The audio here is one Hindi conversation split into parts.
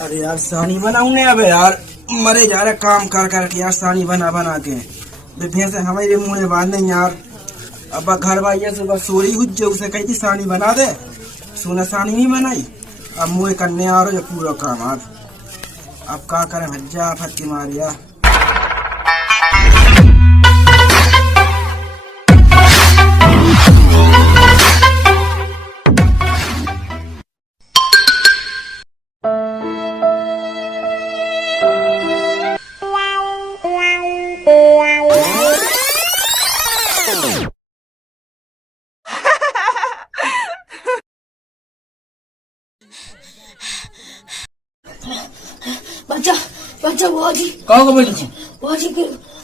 अरे यार सानी बनाऊंगे अब यार, मरे जा रहे काम कर कर के यार, सानी बना बना के भैंसे हमारे मुंह में बांध नहीं यार। अब घर भाई सुबह सोरी हुई उसे कही थी सानी बना दे, सुना सानी नहीं बनाई, अब मुँह करने आ रहे पूरा काम। अब क्या करें भज्जा फटकी मारिया। बच्चा बच्चा बुआजी कहाँ को बोली बुआजी के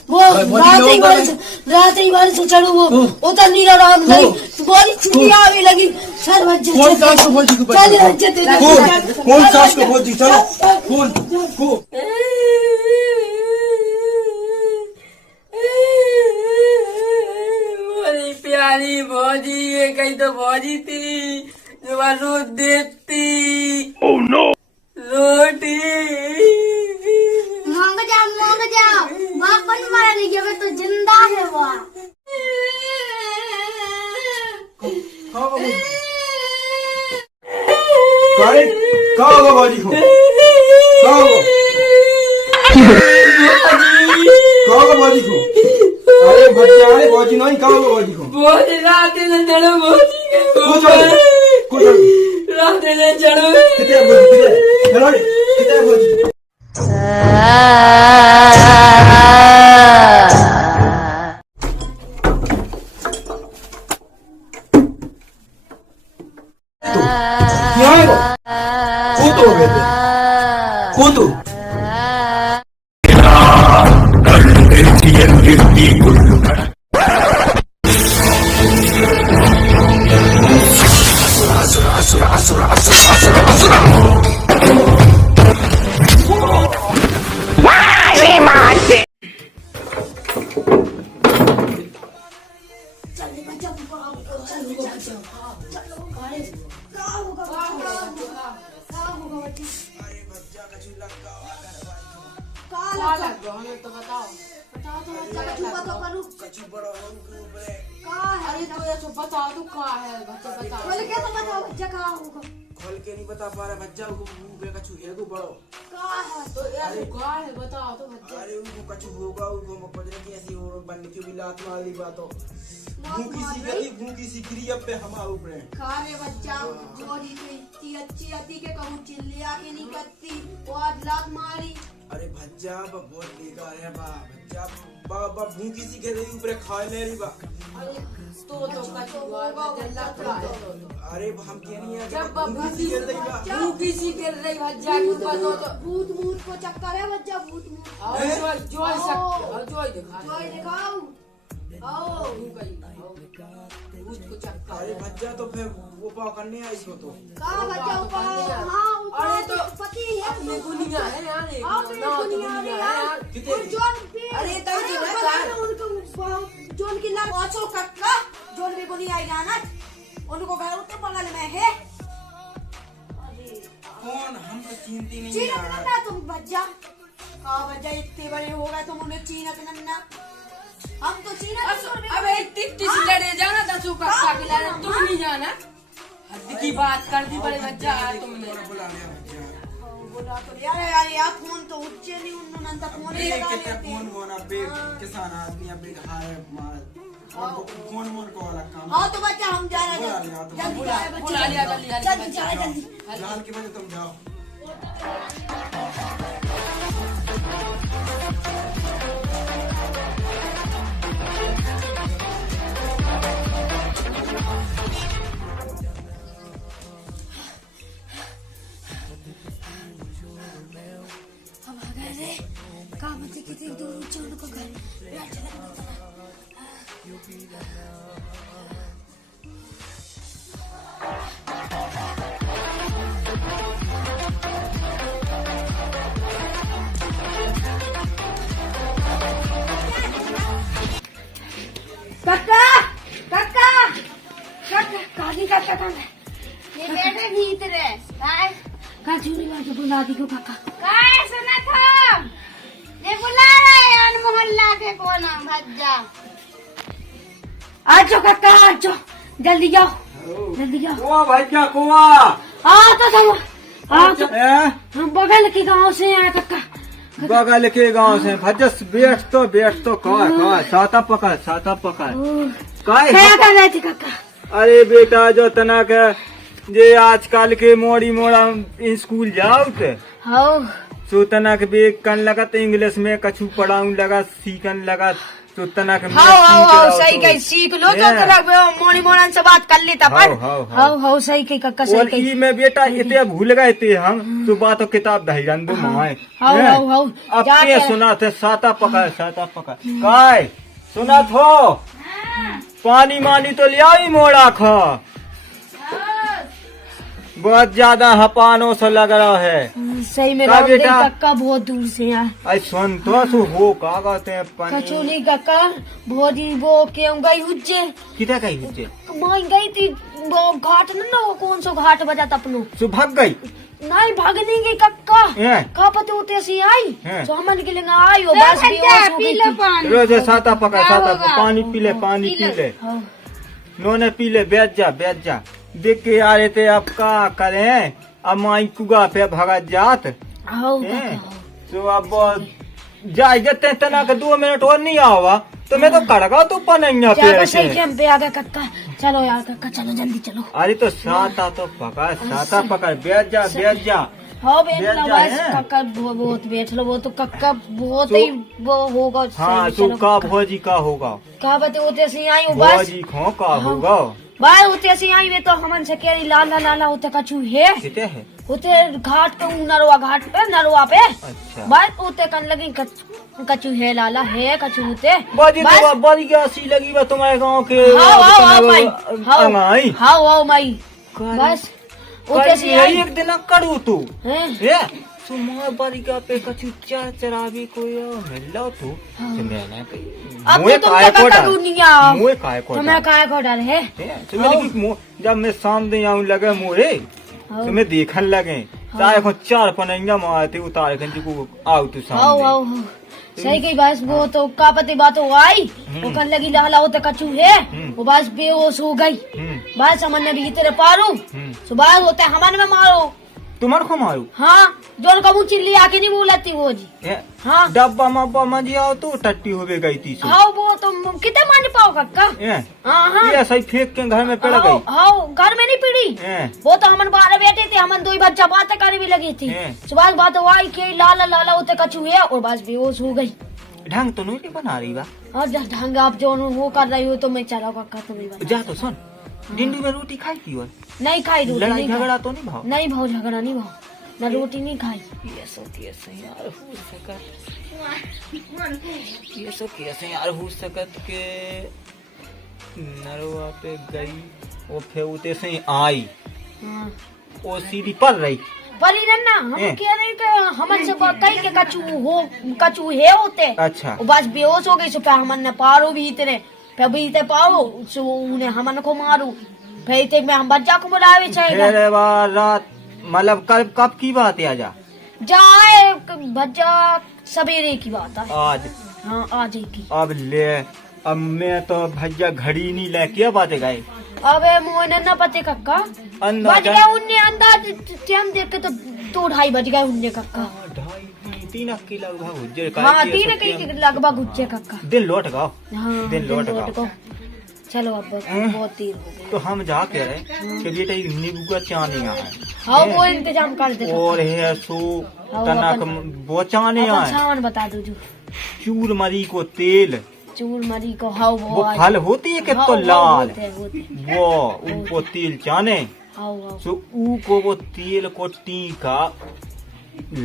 वो रात ही बारिश से चढ़ू वो उतर नहीं रहा हम लगी बुआजी छुट्टी आने लगी सर बच्चा कौन सास को बोल दी चल बच्चा तेरा कौन सास को बोल दी, चलो कौन मेरी प्यारी भौजी, ये कहीं तो भौजी थी जो रोज देती रोटी। मांग जा बाप नहीं मारा नहीं गया तो जिंदा है वो। कहाँ होगा बाजी को, कहाँ होगा बाजी को। अरे बच्चा, अरे बाजी नहीं, कहाँ होगा बाजी को। भौजी रात में चढ़ो, भौजी के ऊपर रात में चढ़ो। कितने भौजी कौन तू बता दो कहाँ है बच्चा, बता खोल के नहीं बता पा रहा बच्चा को, कछु है को बड़ो तो यार कहाँ है बताओ तो बच्चा। अरे उनको कछु होगा, उनको मकबरे की ऐसी और बनने की बिलात वाली बातों भूखी सी गिरी अब पे हमारे ऊपर खाने बच्चा जोड़ी तो इतनी अच्छी आती के कहूँ चिल्लिया के नहीं करती वो आज लात मारी। अरे भज्जा बहुत बेकार है बा भज्जा बाबा भूखी सी गिर रही ऊपर खाए ले रही बा। तो अरे हम कह नहीं है जब भूखी सी गिर रही भज्जा के ऊपर तो भूत को चक्कर है बच्चा, भूत जोई दिखाओ आओ भूत को चक्कर। अरे भज्जा तो फिर वो पाव करने आई इसको तो कहाँ बच्चा ऊपर। हाँ अरे तो पति है अपने दुनिया है यार, दुनिया है यार। अरे तब जो जोन की लाल ओछो कक्का जोन में गोली आई जाना उनको घर उतने बगल में है। कौन हम तो चिंती नहीं चीनत है नन्ना तुम बच्चा, हाँ बच्चा इतने बड़े हो गए तुम उन्हें चीनत नन्ना, हम तो चीनत। अब टिक लड़े जाना दसों कक्का के लड़े, तुम नहीं जाना। हद की बात कर दी बड़े बच्चा तुमने। बुला लिया भज्जा, बोला तो यार फोन तो उच्चे नहीं उन्होंने तो फोन ही लगा लेते। फोन मोना पे किसान आदमी अपने हाय मार फोन मोन को वाला काम। हाँ तो बच्चा हम जा रहे हैं जल्दी जल्दी जान की वजह तुम जाओ। हम आ गए रे, काम कितनी दूर चोर को घर चूड़ी ला के बुला दी को काका। काय सुना था ये बुला रहे हैं मोहल्ला के कोना भज्जा। आ जाओ काका आ जाओ, जल्दी आओ जल्दी आओ। कुआ भाई क्या कुआ? तो सब तो हैं? हम बगल के गांव से आए काका। बगल के गांव से भजस बैठ तो कहा साता पकड़ काय क्या कर रहे थे काका? अरे बेटा जो तना के जे आजकल के मोड़ी मोड़ा स्कूल जाओ थे हाँ तो तना के बेग कन लगा तो इंग्लिश में कछु पढ़ाऊं लगा सीखन लगा तो तना के हाँ सही कही सीख लो तो तरह मोनी मोहन से बात कर लेता पर हाँ सही कही काका सही कही। में बेटा इतने भूल गए थे हम तो बात किताब धैर्य दो माए अब के सुना थे साता पकड़ काय सुना थो पानी मानी तो ले आई मोड़ा खा बहुत ज्यादा हपानो से लग रहा है। सही में का बेटा? काका बहुत दूर से यार। आई संतोष हो का कहते हैं कचौली काका बहुत ही वो क्यों गई हुज्जे किधर गई मुझे मैं गई थी वो घाट ना वो कौन सा घाट बजा था अपनो सो भाग गई नहीं भागने गई कक्का हैं? का पते होते से आई हैं? तो हमन के लिए आई वो बस भी हो पी गई लो थी। पानी। रोज साता पकड़ साता होगा? पानी पी ले हाँ। नोने पी ले बैठ जा देख के आ रहे थे अब का करें अब माई कुगा पे भगत जात हाँ हैं? काका, तो अब जाए जते तना के 2 मिनट और नहीं आवा तो मैं तो कड़गा तो पनैया क्या पे सही टाइम पे आ गया कक्का। चलो यार कक्का चलो जल्दी चलो। अरे तो साता तो पकड़ साता पकड़ बैठ जा हाँ बैठ बैठ लो जा, बस हैं? कक्का बहुत बैठ लो वो तो कक्का बहुत ही वो होगा। हाँ सही, तो चलो का कक्का। भोजी का होगा का बते होते से आई वो बस भोजी खो का होगा भाई होते से आई वे तो हमन से कह रही लाला होते कछु है किते है होते घाट पे नरवा घाट पे नरवा पे अच्छा भाई होते कन लगी कछु है लाला है कछु होते बाजी बस। तो बड़ी सी लगी बा तुम्हारे गांव के हाँ माई अंगाई हाँ माई बस होते से आई एक दिन करू तू हैं? ये सुमा बारिका पे कछु चरावी को मिलो तू तो मैंने अब मुए तो काय तुम को क्या डाल दुनिया मुए काय को तुम्हें काय को डर है तो मैंने कि जब मैं सामने आऊं लगे मोरे तो मैं देखन लगे चाहे को 4 पनैया मारते उतार खन को आउ तू हाँ सामने सही कही बस वो तो का पति बात हो आई वो कन लगी लाला होते कछु है वो बस बेहोश हो गई बस हमन ने भी तेरे पारू सुबह होते हमन में मारो तुम्हार को मारू हाँ जोन कबू चिल्ली आके नहीं बोलती वो जी हाँ डब्बा मब्बा मजी आओ तो टट्टी हो गई थी सो हाँ वो तो कितने मान पाओ कक्का हाँ ये सही फेंक के घर में पड़ गई हाँ घर में नहीं पड़ी हैं? वो तो हमन बाहर बैठे थे हमन 2 बच्चा बातें करने भी लगी थी हैं? सुबह बात हुई कि लाला होते कछु है और बस बेहोश हो गई। ढंग तो नहीं बना रही बा और ढंग आप जो वो कर रही हो तो मैं चला कक्का तुम्हें बता। जा तो सुन डिंडू में रोटी खाई थी और नहीं खाई रोटी लड़ाई नहीं खाई। झगड़ा तो नहीं भाव नहीं भाव झगड़ा नहीं भाव न रोटी नहीं खाई। ये सब कैसे यार हो सकत के नरवा पे गई वो फिर उते से ही आई हाँ। वो सीधी पर रही परी ना हम हैं? कह रहे कि हमन से कही के कछु है होते अच्छा वो बस बेहोश हो गई सो फिर हमन ने पारो भी इतने फिर भी इतने पारो सो उन्हें हमन को मारू फिर इतने में हम बच्चा को बुलावे चाहिए फिर रात मतलब कब की बात है आजा जाए बच्चा सवेरे की बात है। आज हाँ आज ही की। अब ले अब मैं तो भैया घड़ी नहीं लेके बातें गए अबे मोहन न पते कक्का अंदाजा- बज गए उन्ने अंदाज टाइम देख के तो 2-2:30 बज गए उन्ने कक्का। 2.5-3 की लगभग हुज्जे हाँ 3 के लगभग गुज्जे कक्का। दिन लौट गाओ हाँ दिन लौट लौट गाओ गो। चलो अब बहुत देर हो गई। तो हम जा के रहे कि बेटा ये नींबू का चाने है हाँ वो इंतजाम कर दे और है सो हाँ, तनक वो चाने अपन है सामान बता दो जो चूर मरी को तेल चूर मरी को हाँ वो आज- फल होती है कि हाँ, तो वो लाल होते हैं, होते हैं। वो तेल चाने हाँ हाँ सो ऊ को वो तेल को टीका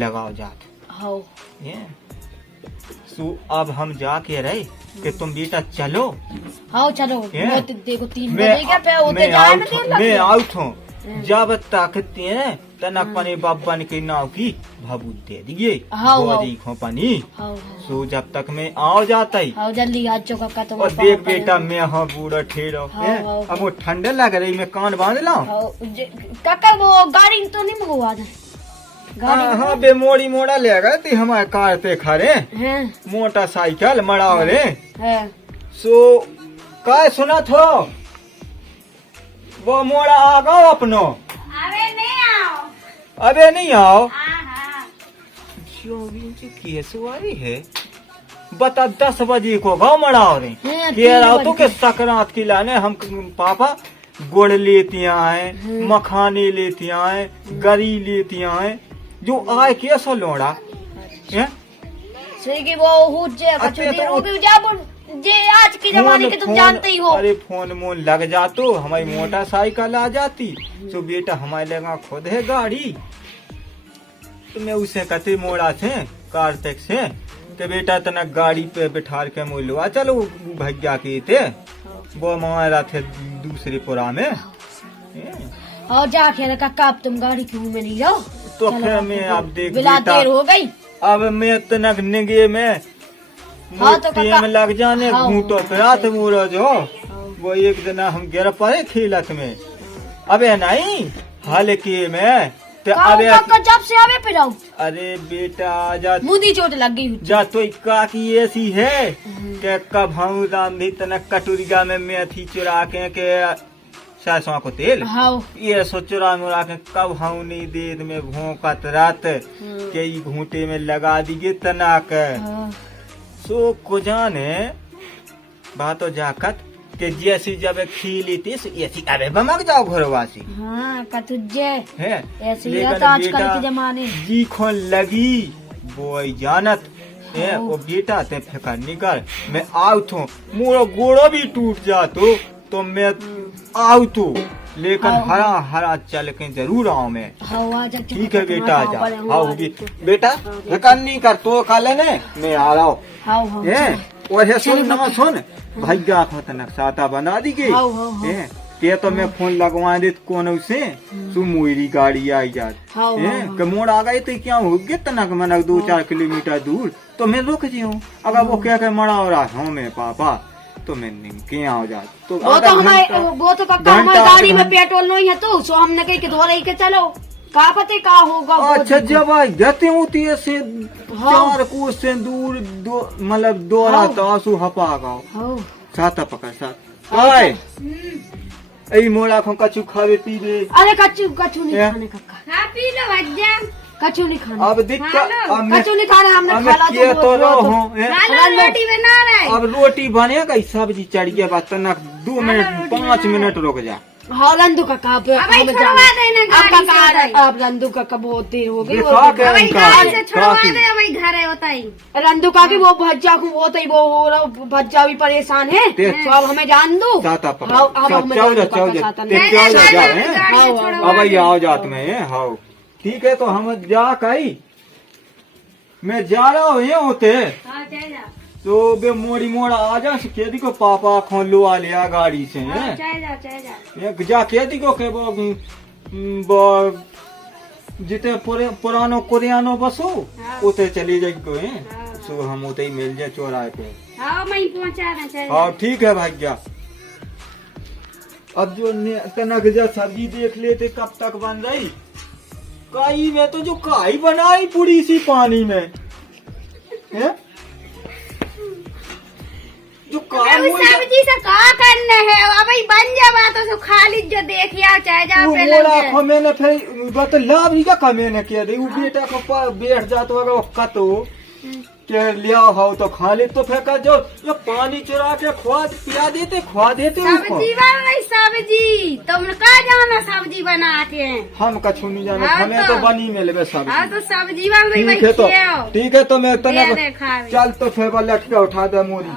लगाओ जात हाँ ये सो अब हम जाके रहे कि तुम बेटा चलो हाँ चलो हैं? वो तो देखो 3 बजे क्या पे होते जाए में देर मैं लगे। आउट हूँ जब ताकते हैं तनक पने बाबन के नाव की भाबू दे दिए हाँ, बोरी खोपनी हाँ हाँ सो जब तक मैं आ जाता ही हाँ जल्दी आज जो कक्का तुम और देख बेटा मैं हाँ बूढ़ा ठेरा हाँ, हाँ, अब वो ठंडे लग रही मैं कान बांध लाऊं कक्का वो गाड़ी तो नहीं मंगवा दे हाँ बे मोड़ी मोड़ा ले गए थे हमारे कार पे खड़े हैं मोटरसाइकिल मड़ाओ रे है सो काय सुना थो वो मोड़ा आ गओ अपनो अबे नहीं आओ। अबे नहीं आओ हाँ। की सवारी है बता 10 बजे को गाँव मड़ाओ रे हैं, कह रहा 3 तो के संक्रांत की लाने हम पापा गुड़ लेती आए मखाने लेती आए गरी लेती आए जो आए कैसा लोड़ा हैं? स्विगी वो हुज्जे अच्छा, कछु देर तो- हो गई जब जे आज के जमाने के तुम जानते ही हो। अरे फोन मोन लग जातो हमारी मोटरसाइकिल आ जाती तो बेटा हमारे लगा खुद है गाड़ी तो मैं उसे कहते मोड़ा से कार्तिक से तो बेटा तना गाड़ी पे बिठा के मोलवा चलो भैया के थे वो हमारा थे दूसरे पुरा में और जाके कक्का अब तुम गाड़ी क्यों में नहीं रहो तो फिर मैं अब देख बिला बेटा देर हो गई। अब मैं तनक निगे में हाँ तो टाइम काका- लग जाने हाँ। घूटो रात मुरो जो वो एक दिन हम गिर पड़े खेलत में अबे नहीं हाल के में तो अबे कक्का जब से आवे पे जाऊं अरे बेटा जा मुंदी चोट लग गई हुज्जे। जा तो का की ऐसी है कि कब हम रांधी तनक कटोरिया में मेथी चुरा के सरसों को तेल हाँ ये सो चुरा मुरा के कब हम नहीं देर में भोंकत रात के ई घूटे में लगा दिए तनाक हाँ। सो को जाने बातो जाकत के जैसी जब खीली तीस ऐसी अबे बमक जाओ घरवासी हाँ कतुज्जे है ऐसे ही लेकिन रहता आजकल बेटा के जमाने। जी खोन लगी वो जानत है वो बेटा ते फेंका निकल मैं आउट हूँ मोरो गोड़ो भी टूट जातो तो मैं आउट हूँ लेकिन हाँ। हरा हरा चल के जरूर आऊँ मैं हाँ आजा ठीक है बेटा आजा हाँ बेटा फेंका नहीं कर तो खा लेने मैं आ रहा हूँ हाँ हाँ है और है सुन ना सुन भैया को तनक साता बना दी गई हाँ, हाँ, हाँ। है के तो मैं फोन लगवा दे कौन से तू मोरी गाड़ी आई जात हाँ, है हाँ, के मोड़ आ गई तो क्या हो गया तनक मनक 2-4 किलोमीटर दूर तो मैं रुक जाऊँ अगर वो क्या के मड़ा हो रहा हूँ मैं पापा तो मैं निमके आ जात तो वो तो आधा हमारे घंटा- वो तो कक्का हमारी घंटा- गाड़ी में पेट्रोल नहीं है तो सो हमने कही के धो रही के चलो का पते का होगा वो अच्छा देखो। जब आई जाते होती है से हाँ। 4 कोस से दूर दो मतलब दौरा हाँ। तो आंसू हपा गाओ हाँ साता पकड़ साथ आए ऐ मोड़ा को कछु खावे पीवे अरे कच्चू कच्चू नहीं या? खाने कक्का खा पी लो भज्जा। कच्चू नहीं खाने अब दिक्कत अब मैं कच्चू नहीं खाने हमने अब मैं खाला किए तो रहो तो हूँ हैं? खा लो रोटी बना रहे। अब रोटी बनेगा ई सब्जी चढ़ गया बस तनक 2 मिनट 5 मिनट रुक जा हाँ रंदू कक्का अब भाई हमें छोड़वा जाना। देना अब गाड़ी कक्का से। अब रंदू कक्का बहुत देर हो गई दिखा के भाई इनका गाड़ी से छोड़वा काकी। दे भाई घर है होता ही। रंदू का की वो भज्जा को वो तो वो हो रहा भज्जा भी परेशान है ते- तो अब हमें जान दो साता पकड़ हाँ, अब हमें चाउ जा रंदू चाउ कक्का जा साथ ते नहीं। चाउ जा जा गाड़ी हैं? से हाँ, छोड़वा अब दे। ये आओ जात में हैं हाँ ठीक है तो हम जा कही मैं जा रहा हूँ ये होते हाँ चल जा तो बे मोड़ी मोड़ा आ जा केदी को पापा खो लो आ लिया गाड़ी से हाँ, हैं? चल जा चल जा। एक जा केदी को के वो जिते पुरानो कोरियानो बसो हाँ। उते चली जाए को हैं हाँ। सो हम उते ही मिल जाए चौराहे पे हाँ मैं पहुँचा रहा चल जा। हाँ ठीक है भाग्या अब जो तनक जा सब्जी देख लेते कब तक बन रही काई में तो जो काई बनाई पूरी सी पानी में है जो काई अरे उस सब्जी से का करने है अब भाई बन जा बात तो खाली जो देखिया चाहे जा वो पे मोड़ा लग खो मैंने फिर बत लाभ ही का मैंने किया दे वो बेटा को पास बैठ जातो अगर वो कतो के लिया हो तो खा ले तो फेंका जो पानी चुरा के पिया देते खवा देते उसको सब्जी बन रही सब्जी तुम का जाना सब्जी बना के। हम कछु नहीं जाने हाँ हमें तो- तो बनी मिले बस सब हाँ तो सब्जी बन रही ठीक है तो भाई ठीक है तो मैं तने दे दे खावे। चल तो फिर लटका उठा दे मोरी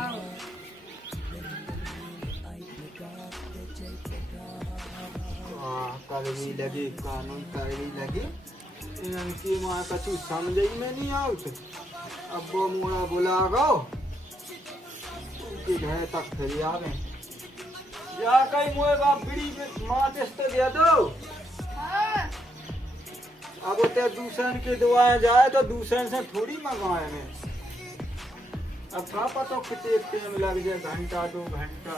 करवी लगी कानून करवी लगी इनकी माँ कछु समझ ही में नहीं आउत अब वो मोड़ा बुला गो उनके घर तक फिर आवे या कहीं मोए बाप बिड़ी में माँ तो दे दो अब ते दूसरन की दुआएं जाए तो दूसरन से थोड़ी मंगवाए में अब का पता कितने टाइम लग जाए घंटा 2 घंटा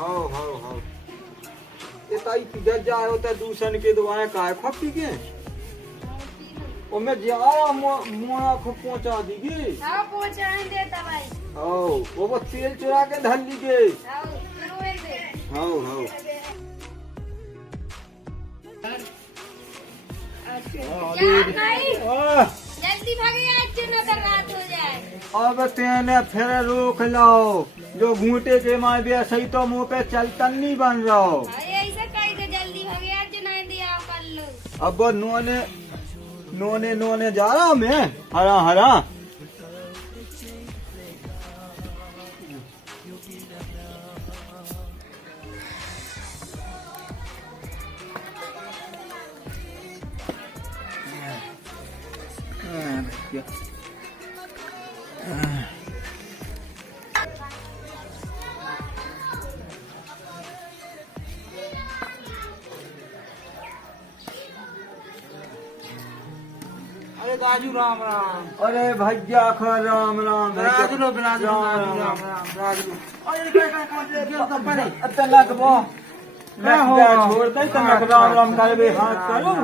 हो ये ताई किधर जाए होता दूसरन की दुआएं काय खपी के ओ मैं जा रहा मोड़ा को पहुंचा दीगी। हाँ पहुँचाने देता भाई। वो तेल चुरा के धर लीजिए। हाँ जरूर दे। हाँ क्या नहीं? जल्दी भागे आज न तो रात हो जाए। अब तेने फिर रोक लाओ, जो घूटे के माँ भी सही तो मुँह पे चलतन नहीं बन रहा हो। ऐसा कही तो जल्दी भागे आज नहीं दिया कर लो। अब वो नोने जा रहा मैं हरा अरे दाजू राम राम। अरे भैया खो राम राम राजू लो राजू राम राम राम। राजू। अरे क्या कौन से गेल तो पड़े। तनक वो छोड़ दे तनक राम राम कर बे हाथ करो।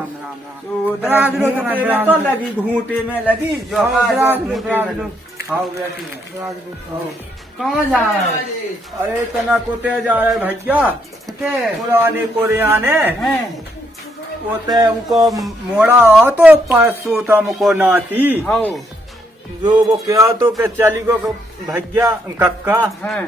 तो राजू लो घूंटे तो लगी घूंटे में लगी जो राजू हाँ बैठी है। राजू कहाँ जा रहा है? अरे तनक उते जा रहे भैया पुराने कोरियाने हैं ओते उनको मोड़ा हो तो परसों तुमको नाती हाँ जो वो क्या तो के चली गो भैया कक्का हैं।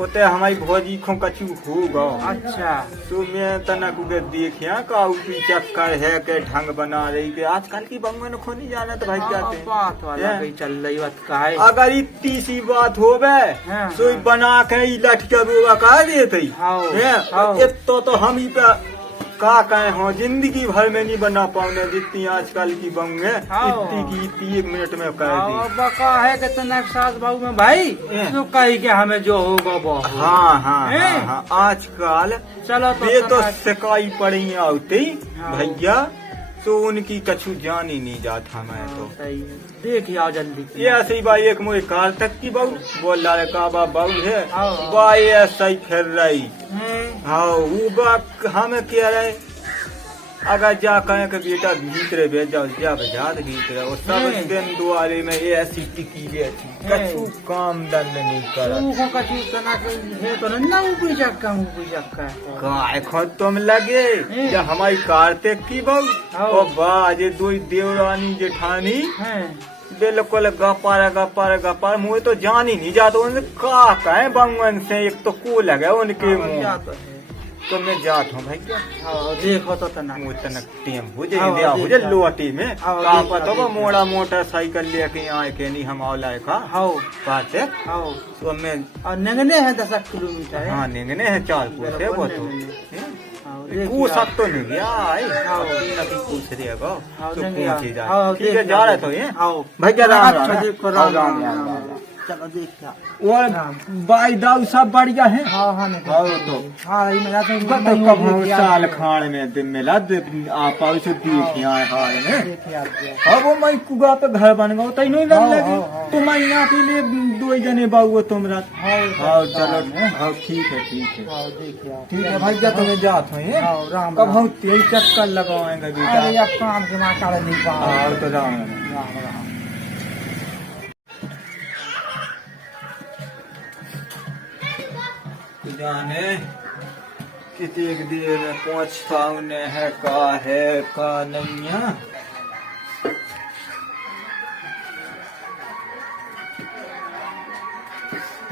ओते हमारी भौजी खो कछु होगा। अच्छा तो मैं तनक उगे देखिया का ऊपी चक्कर है के ढंग बना रही के आजकल की बंगन खो नहीं जाना तो भाई क्या बात वाला कहीं चल रही बात का है। अगर इतनी सी बात होवे हाँ, तो बना के लठ के बुआ कह देते हाँ। तो हम ही पे का कहे हो जिंदगी भर में नहीं बना पाऊंगे जितनी आजकल की बंग है हाँ। इतनी की इतनी 1 मिनट में कर दी। बका है कि तनक सास बाबू में भाई तो कही के हमें जो होगा वो होगा। हाँ आजकल चलो ये तो तनक- सिकाई पड़ी आती हाँ। भैया तो उनकी कछु जान ही नहीं जाता मैं तो। सही है। देख आओ जल्दी। ये ऐसे ही भाई एक मुझे कार तक की बहू बोल रहा है का बहू है हाँ। भाई ऐसा ही फिर रही हैं? हाँ वो बात हमें कह रहे अगर जा कहे के बेटा भीतरे भेज जाओ जा बजा भीतरे और सब हैं। दिन दुआरे में ये ऐसी टिकी बैठी कछु काम दंड नहीं कर तू को कछु तनक है तो ना ऊपरी चक्का काय खुद तुम लगे हैं। या हमारी कार्तिक की बहू हाँ। और बाज ये दो देवरानी जेठानी हैं। बिल्कुल गपार मुझे तो जान ही नहीं जाता उनसे का कहे बंगन से एक तो को लगे उनके मुंह जा तो है। तो मैं जाता हूँ भैया हाँ, देखो तो तनक मुझे तनक टेम हो जाए हाँ, दिया हो जाए देखा। लोटी में हाँ, का देखा, पता देखा। मोड़ा मोटरसाइकिल लेके आए के नहीं हम औलाए का हाँ कार्तिक हाँ तो मैं और नंगने है 10 किलोमीटर है। हाँ निगने हैं 4 पूछे वो तो हाँ, देखिए पूछ आप। सक तो नहीं गया हाँ। पूछ रहेगा हाँ, तो नंगे पूछे जा हाँ, ठीक है देखिए जा रहे आप। तो ये हाँ भैया राम राम अच्छा, देखो, राम राम, राम राम राम। चलो देखिए और बाई दाऊ सब बढ़िया है हाँ हाँ हाँ तो हाँ ये मेरा तो कब हम साल खान में दिन मिला आप से देखिए हाल में देखिए आप अब वो मैं कुआ पे घर बन गया तई नहीं हाँ, लग लगी हाँ। तो मैं यहाँ पे लिए 2 जने बाबू तुमरा हाँ हाँ चलो हाँ ठीक है हाँ देखिए आप ठीक है भैया तुम्हें जात हो ये हाँ राम कब राम। हम तेल चक्कर लगाएंगे अरे बेटा अब काम के माता नहीं पा हाँ तो राम राम राम। जाने कितनी देर में पहुंचता उन्हें है का नहीं है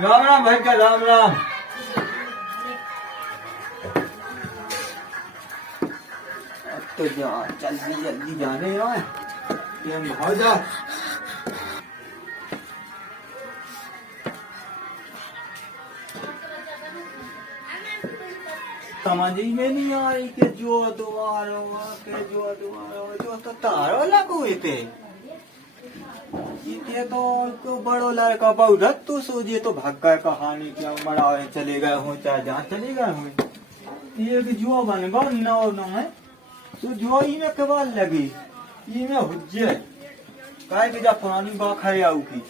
राम राम भैया राम राम अब तो जा जल्दी जल्दी जाने यार टाइम हो जा समझ ही में नहीं आ रही कि जो दोबारा के जो तो तारो लगो इते ये तो बड़ो लड़का बहुत तो सोचिए तो भाग गए कहानी क्या मरावे चले गए हो चाहे जहाँ चले गए हो ये भी जो बन गो नौ है तो जो ही में कबाल लगी ये में हुज्जे काय की जा पुरानी बात है आऊ की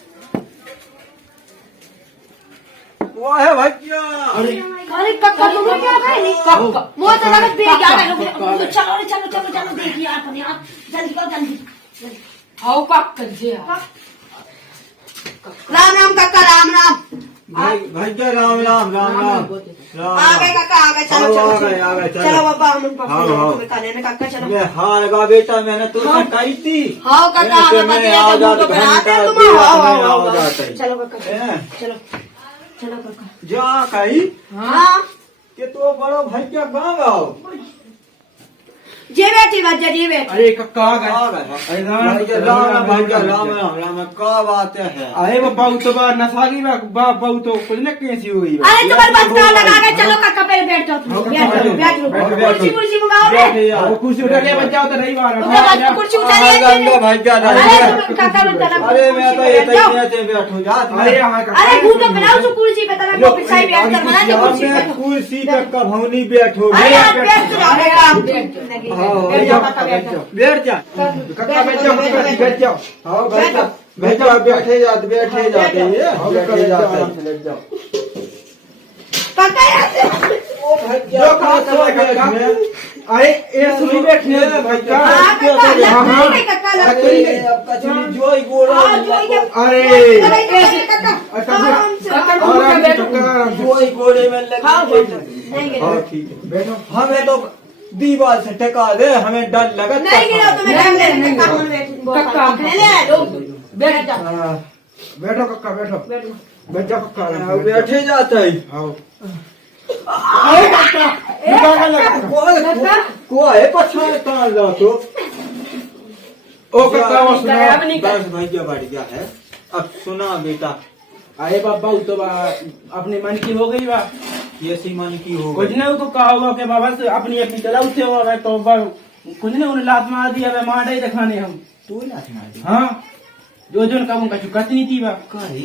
वो है भैया अरे कक्का तुम्हें क्या भाई कक्का वो तो लगा दे जा रहे हो चलो चलो चलो चलो देखिए आप जल्दी करो जल्दी आओ काका जी राम राम काका राम राम। भैया राम राम राम राम राम। आ गए काका आ गए, चलो आओ, चलो आ गए, आ गए, चलो चलो। बाबा हम आओ, आओ। खाने काका चलो। मैं हार गा बेटा, मैंने तो कही थी। हाँ काका हमें मैं बतिया आ तो जाता मुंह को बनाते घंटा, तुम। देवा आओ में आओ आ आओ जाता ही। चलो काका हैं? चलो चलो काका। जा कही हाँ कि तो बड़ो भैया गाँव आओ। जे बैठी बच्चा जे बैठी। अरे कक्का आ गए। आ गए। अरे भैया राम राम भैया राम राम राम। क्या बात है? अरे वो बहु तो बार नशा की बहु तो कुछ न कैसी हो गई। अरे तुम्हारे बात का लगा के चलो काका पहले बैठ जाओ तुम। बैठ लो कुर्सी कुर्सी मंगाओ रे। वो कुर्सी उठा के बच्चा तो नहीं बार उनका बात कुर्सी उठाइए। भैया अरे तुम काका में चला। अरे मैं तो ये तैयार बैठो जात में। अरे हाँ काका। अरे भूत बनाओ तो कुर्सी पे तना को पिछाई बैठ कर बना दे कुर्सी पे। कुर्सी पे कभौनी बैठो। अरे आप बैठ जाओ रे आप बैठ जाओ काका बैठ जाओ। बैठ जा। कक्का बैठ जाओ बैठ जाओ। हाँ बैठो बैठो बैठे जाते बैठे जाते ये बैठे जाते। बैठ जाओ। काका यहाँ से जो कहा था अरे ये सुनी बैठने भैया। हाँ काका लग गई काका लग गई। अब कचरी जोई गोरा हाँ जोई के अरे अरे कैसे काका आराम से जोई गोरे में लग हाँ गई। नहीं गिरा हाँ ठीक है। बैठो। हमें तो दीवार से टका दे, हमें डर लगा। नहीं गिरा तुम्हें टाइम ले काका मन बैठ काका ले लो बैठ जा बैठो कक्का बैठो। बैठो बैठ जाओ कक्का। बैठे जाता है। आओ। को है पछाड़ ताल रहा तो ओ कक्का वो सुनो। बस भैया बढ़ गया है। अब सुना बेटा, अरे बाबा वो तो अपने मन की हो गई बा। ये सी मन की हो कुछ गई। नहीं उसको कहा होगा कि बाबा से अपनी अपनी चलाऊ थे हुआ तो कुछ नहीं उन्हें लात मार दिया वह मार ही दिखाने हम। तू ही लात मार दी। हाँ जो जो उनका उनका चुकाती नहीं थी बा। काहे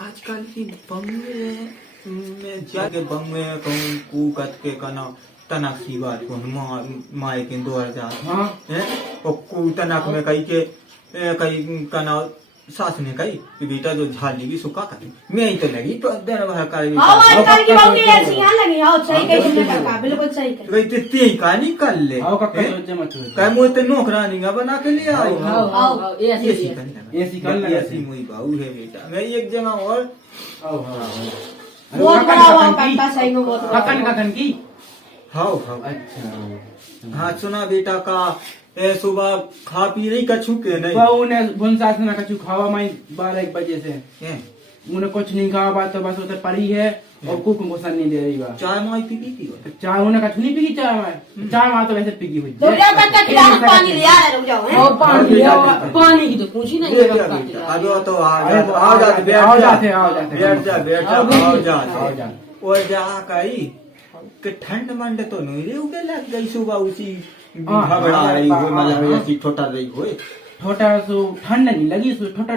आजकल की बंगले में जाके बंगले कहूँ कूकत के कना तनक सी बात को माए के दौर जा हाँ है और कू तनक में कही के कही कना सास ने कही कि बेटा जो झाली भी सुखा कर मैं ही तो लगी तो दिन भर कर हाँ आजकल की बहू की ऐसी यहाँ लगी। हाँ सही कही तुमने काका बिल्कुल सही कही। कही तित्ती ही कहानी कर ले आओ कक्का सोचे मत कह मुझे नौकरानी का बना के ले आई आओ ये सी ये सिकल लगा ऐसी मुई बाऊ है बेटा। मैं एक जगह और आओ हाँ बहुत बड़ा हुआ काका सही में बहुत बड़ा। ककन ककन की। हाँ हाँ अच्छा हाँ सुना बेटा का ए सुबह खा पी नहीं कछु के नहीं बहु ने भुनसास ना कछु खावा माई 12-1 बजे से हैं? उन्हें कुछ नहीं खावा बात तो बस उधर पड़ी है और कुक मोसन नहीं दे रही बा। चाय माई पी थी चाय उन्हें कछु नहीं पी चाय में। चाय वहाँ तो वैसे पीगी हुई। रुक जाओ काका गिलास में पानी ले आ रहा रुक जाओ हैं? और पानी की तो पूछी नहीं है काका। अब तो अरे तो आ जाते आओ बैठ जाते जा आओ जाते बैठ जा बैठ जा आओ आओ जाते जाते। और जा कही कि ठंड मंड तो नहीं रे उगे लग गई सुबह उसी हाँ, घबरा हाँ, रही हो हाँ, मतलब हाँ। ऐसी ठोटा रही हो छोटा सो ठंड नहीं लगी सो छोटा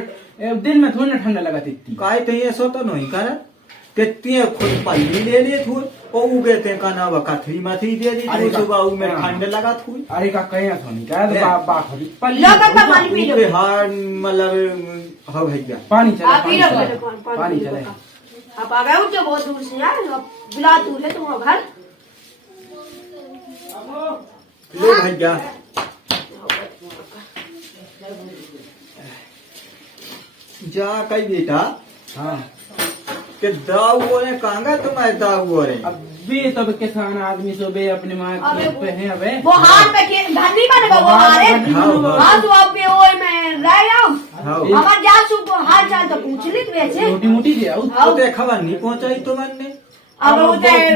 दिन में थोड़ी ना ठंड लगा थी। काय तो ये सो तो नहीं कर तेती खुद पल्ली ले ले थू और उगे ते का ना कथरी मथरी दे दी अरे थी सुबह में हाँ। ठंड लगा थी अरे का कहीं सोनी क्या तो बा पल्ली लो काका पानी पी लो। उनके हार मतलब हो भैया पानी चले आप पी लो पानी पहले चले, पानी पी लो चले। काका। आप आ गए हो तो बहुत दूर से यार अब बुला दूर है तुम्हारा घर। लो भैया जा कई बेटा हाँ कि दाऊ बोले कांगा तुम्हारे दाऊ बोले अब भी सब किसान आदमी सो बे अपने माँ अबे खेत पे है अबे। वो हाथ पे घर नहीं बनेगा वो हारे। हाँ, हाँ। हाँ तो अब भी वो मैं रह जाऊँ हाँ हमारे जासू तो हाल चाल तो पूछ ली तू ऐसे। मोटी मोटी दे आओ। हाँ। तो खबर नहीं पहुंचाई तो मैंने अब वो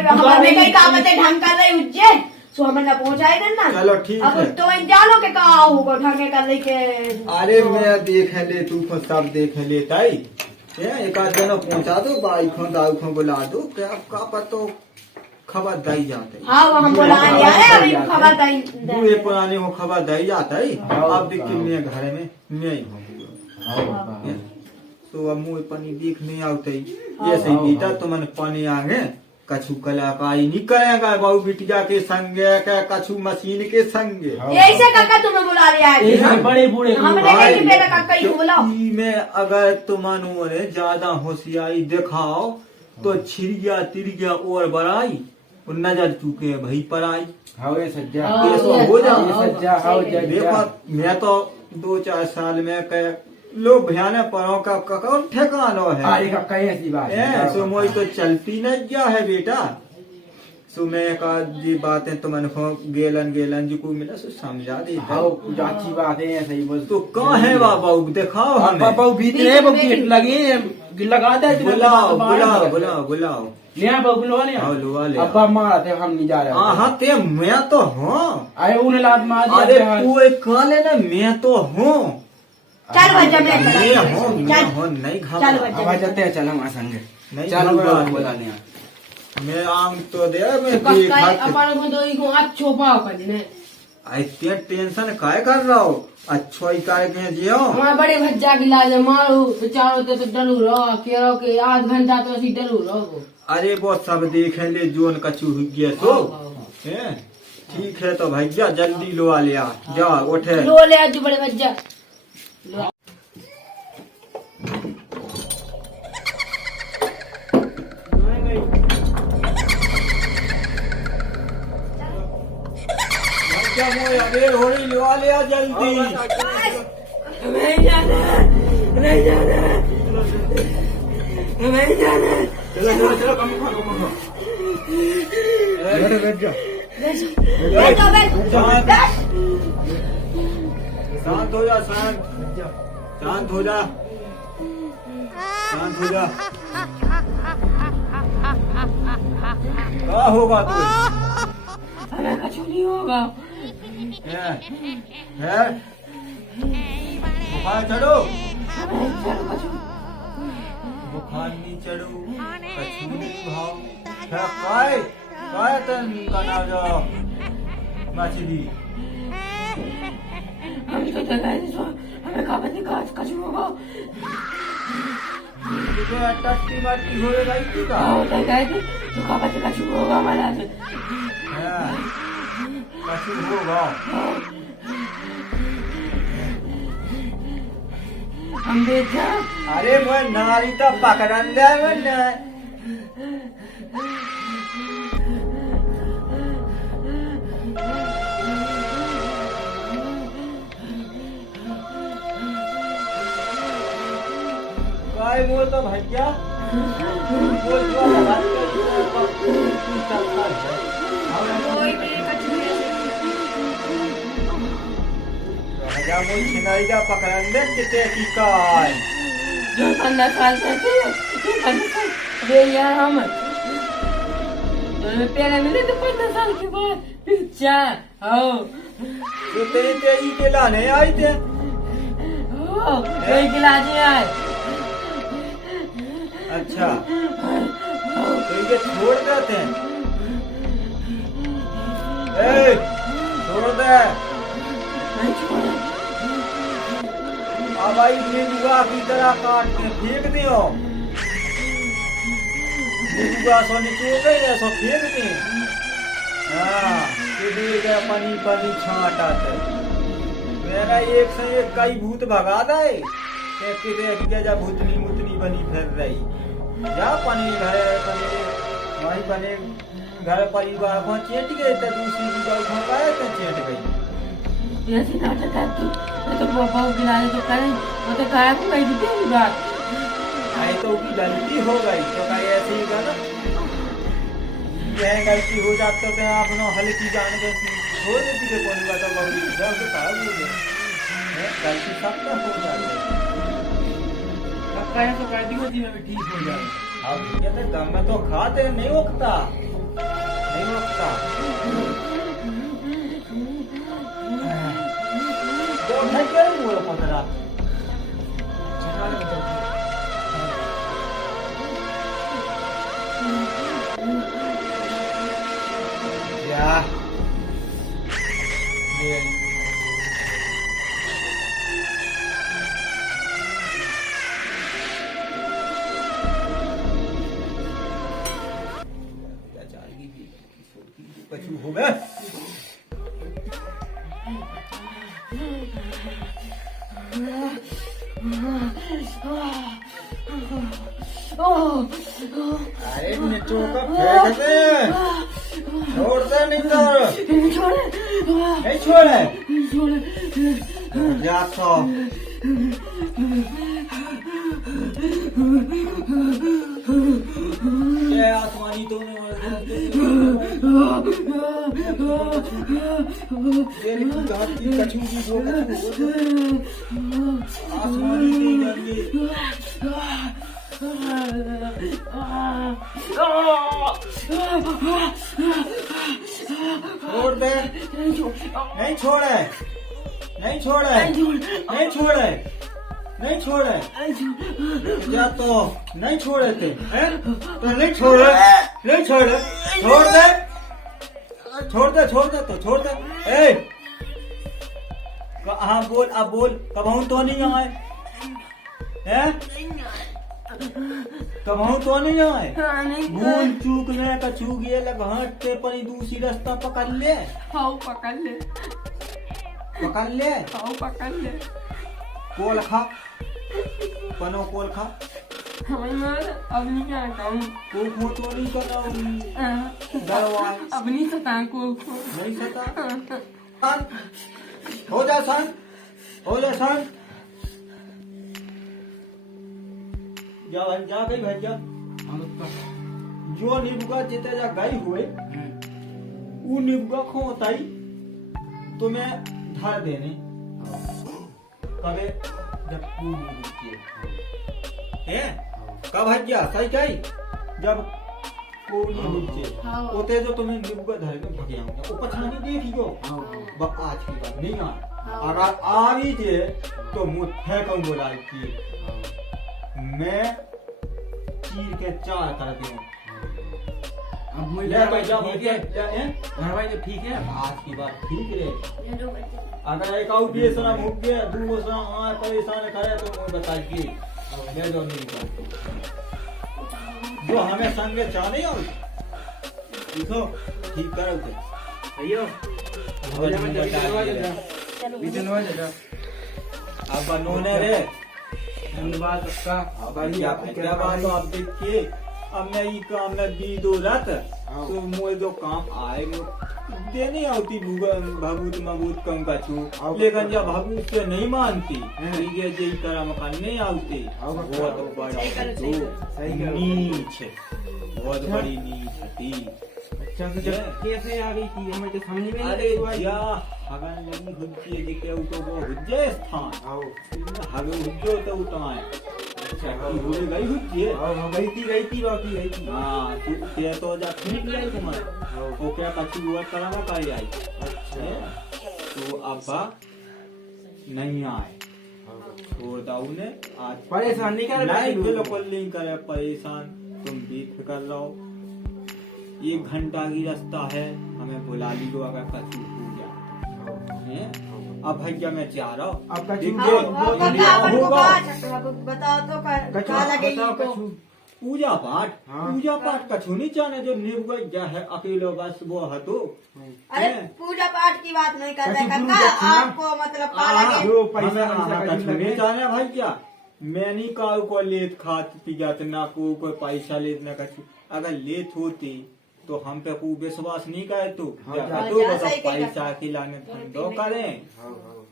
हमारे कई कामते ढंग कर रही उज्जे सो हमें ना पहुंचाए देना। चलो ठीक अब है। तो जानो के कहा होगा ढंगे कर रही के। अरे मैं देख ले तू को सब देख ले ताई एक आध जनो पहुंचा दो बाइक को दाऊ को बुला दो क्या का पतो खबर दाई जाते हाँ वो हम बुला लिया है अभी खबर दई बूढ़े पुराने को खबर दाई जाता है हाँ, अब देख हाँ। मैं घर में मैं ही हूँ तो अब मुँह पानी देखने आते ये सही बेटा तो मैंने पानी आगे कछु कलाकारी नहीं करेगा बहु बिटिया के संगे का कछु मशीन के संगे ऐसे काका तुम्हें बुला लिया है। ये बड़े बूढ़े हमने कहा कि मेरा काका ही को बुलाओ। में अगर तुमनो ने ज्यादा होशियारी दिखाओ तो छिड़िया तिरिया और बड़ाई नजर चूके भाई पर आई हाँ ये सज्जा हाँ, ये तो हो जाए ये सज्जा हाँ देखो मैं तो 2-4 साल में लोग भयानक परों का कौन ठेकानो है अरे का कहीं ऐसी बात है सो मोई तो चलती न गया है बेटा सो मैं का जी बातें तो मन को गेलन जी को मिला सो समझा दे हाँ कुछ अच्छी बात है सही बोल तो कहाँ है बाबा दिखाओ हमें पापा भीतर है वो गेट लगे लगा दे बुलाओ लिया बाबू लो लिया हाँ लुआ ले अब्बा मारा थे हम नहीं जा रहे हाँ ते मैं तो हूँ अरे उन्हें लात मार दिया अरे थे, तू एक कह लेना मैं तो हूँ चल बच्चा मैं मैं हूँ नहीं खा चल बच्चा अब चलते हैं चलो हमारे संगे नहीं चलो खाऊंगा। बोला नहीं मैं आम तो दे मैं कक्का अपन को तो इको अच्छो पाव कर ने इतने टेंशन काय कर रहा हो अच्छो ही करके जियो हमारे बड़े भज्जा की लाज मारू बेचारो तो डरू रहो केरो के आध घंटा तो ऐसी डरू रहो अरे वो सब देखे ले जोन कछु हो गया तो हैं? ठीक है तो भैया जल्दी लो आ लिया जा उठे लो ले आज बड़े भज्जा भैया मोय अबेर हो रही लो आ लिया जल्दी नहीं जाना नहीं जाना नहीं जाना चलो कम बैठ जा शांत हो जा शांत हो जा क्या होगा तू हमें कुछ नहीं होगा है बुखार चढ़ो बुखार नहीं चढ़ो कछु नहीं भाव है काय तन का ना जाओ मछली हम तो हमें खबर नहीं कुछ होगा तुझे टट्टी मट्टी हो गई का तो खबर नहीं कुछ होगा हमारा कछु होगा हम बेचा अरे मैं नारी तो पकड़न दे मैं काय बोल तो भैया बोल जो बात भैया मोई खिनारी का पकड़न दे किते की काय जो 15 साल से यार हम तो पहले मिले तो 15 साल के बाद पिज्जा आओ तो तेरी के लाने आई थे कोई गिलास आए अच्छा तो ये छोड़ देते हैं ए छोड़ दे अब आई नींबुआ की तरह काट के फेंक दियो नींबुआ सो निचोड़ गई सो फेंक दी हाँ फिर पानी छाट आते मेरा एक से एक कई भूत भगा दे जा भूतनी मुतनी बनी फिर रही जा पनी घर वही बने घर परिवार को चेट गए तो दूसरी की पाए तो चेट गई ऐसे नाटक है तो पापा को गिलाने तो करें वो तो खाया को कही दी बात आई तो की गलती हो गई तो कहीं ऐसे ही ना यह गलती हो जाती तो आप हल्की जान के हो देती है कौन बात गलती सबका हो जाती है तो कर दी होती मैं ठीक हो जाए अब कहते दम में तो खाते नहीं उगता तो मैं क्या बोल पतरा या कछु हो गया अरे निचो का फेंक दे छोड़ दे नहीं तो छोड़े नहीं छोड़े छोड़े जा तो ये आसमानी तो ने कछू की दो आसमानी नहीं जाएंगे छोड़ दे नहीं छोड़े नहीं छोड़े नहीं छोड़े नहीं छोड़े जा तो नहीं छोड़े थे हैं तो नहीं छोड़े नहीं छोड़े छोड़ दे तो छोड़ दे ए हाँ बोल अब बोल कबहू तो नहीं आए हैं कबहू तो नहीं आए भूल चूक में कछू गए घाटते पर दूसरी रास्ता पकड़ ले हाँ पकड़ ले हाँ पकड़ ले कोल खा पनो कोल खा हमें अब नहीं क्या कहूँ को तो नहीं करना दरवाज अब नहीं सता को नहीं सता हो जा सन जा गई भैया जो निबुगा जिते जा गई हुए वो निबुगा खोताई तो मैं धर देने कबे जब पूरी है कब भैया सही कही जब पूरी बुझे ओते जो तुम्हें निबुगा धर के भगे आऊंगा वो पछानी देखियो बस आज की बात नहीं आ अगर आ भी जे तो मुझ फेंकूं बोला कि मैं चीर के चार कर दूं अब मुझे भाई तो ठीक है आज की बात ठीक रे अगर एक आउट ये सना मुक गया दू सना आ परेशान करे तो मुझे बताइए मैं जो नहीं करता जो हमें संगे चाहने हो देखो ठीक करो थे भैया अब बनोने रे धन्यवाद आपका बढ़िया क्या बात हो आप देखिए अब मैं ये काम में दी दो रात तो मुझे जो काम आए वो देने आती भगूत मबूत कम का छू लेकिन जब भगूत से नहीं मानती ये जी तरह मकान नहीं आती वो तो बड़ा नीच बहुत बड़ी नीच थी अच्छा तो जब कैसे आ गई थी हमें तो समझ में अरे नहीं या हगन लगी हुज्जे दिखे तो वो हुज्जे स्थान हगन हुज्जो तो उठाए अच्छा हो गई हुज्जे गई थी बाकी हाँ ते तो जा ठीक गई तुम्हारे वो क्या कच्ची हुआ कराना का आई तो अब्बा नहीं आए छोड़ दाऊ ने आज परेशान नहीं कर नहीं बिल्कुल नहीं करे परेशान तुम बेफिक्र रहो 1 घंटा की रास्ता है हमें बुला ली दो अगर कच्ची हो जाए अब भैया मैं चाह रहा हूँ आपका बताओ तो क्या लगेगी तो पूजा पाठ कछु नहीं चाहने जो निर्वैया है अकेलो बस वो है तो अरे पूजा पाठ की बात नहीं कर रहे काका आपको मतलब क्या लगे कछु नहीं चाहने भैया मैं नहीं काऊ को लेत खात पिजात ना को कोई पैसा लेत ना कछु अगर लेत होती तो हम पे को विश्वास नहीं करे तो पैसा खिलाने धंधो करें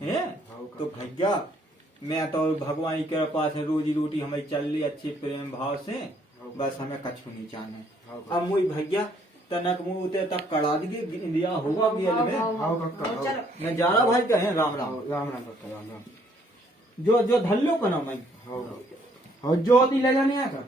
हैं तो भैया मैं तो भगवान के पास रोजी रोटी हमें चल रही अच्छे प्रेम भाव से बस हमें कछु नहीं चाहना अब मुझे भैया तनक मुँह तक कड़ा दी इंडिया होगा मैं जा रहा भाई कहें राम राम जो धल्लो का नाम और जो ले जाने का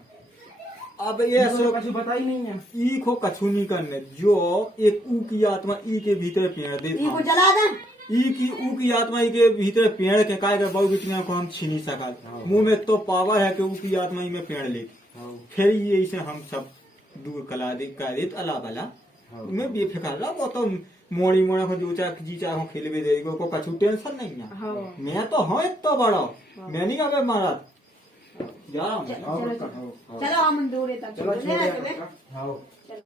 अब ये कछु पता ही नहीं है ई को कछु नहीं करने जो एक ऊ की आत्मा ई के भीतर पेड़ दे को जला दे ई की ऊ की आत्मा ई के भीतर पेड़ के काय बहु बिटिया को हम छीन नहीं सका मुंह में तो पावर है कि ऊ की आत्मा ई में पेड़ ले फिर ये इसे हम सब दूर कला दे कर दे अला बला मैं बेफिक्र रहा वो तो मोड़ी मोड़ा को जो चाह जी चाह खेल भी दे को कछु टेंशन नहीं है मैं तो हूँ इतना बड़ा मैं नहीं अबे महाराज जा रहा हूँ चलो हम दूर तक चलो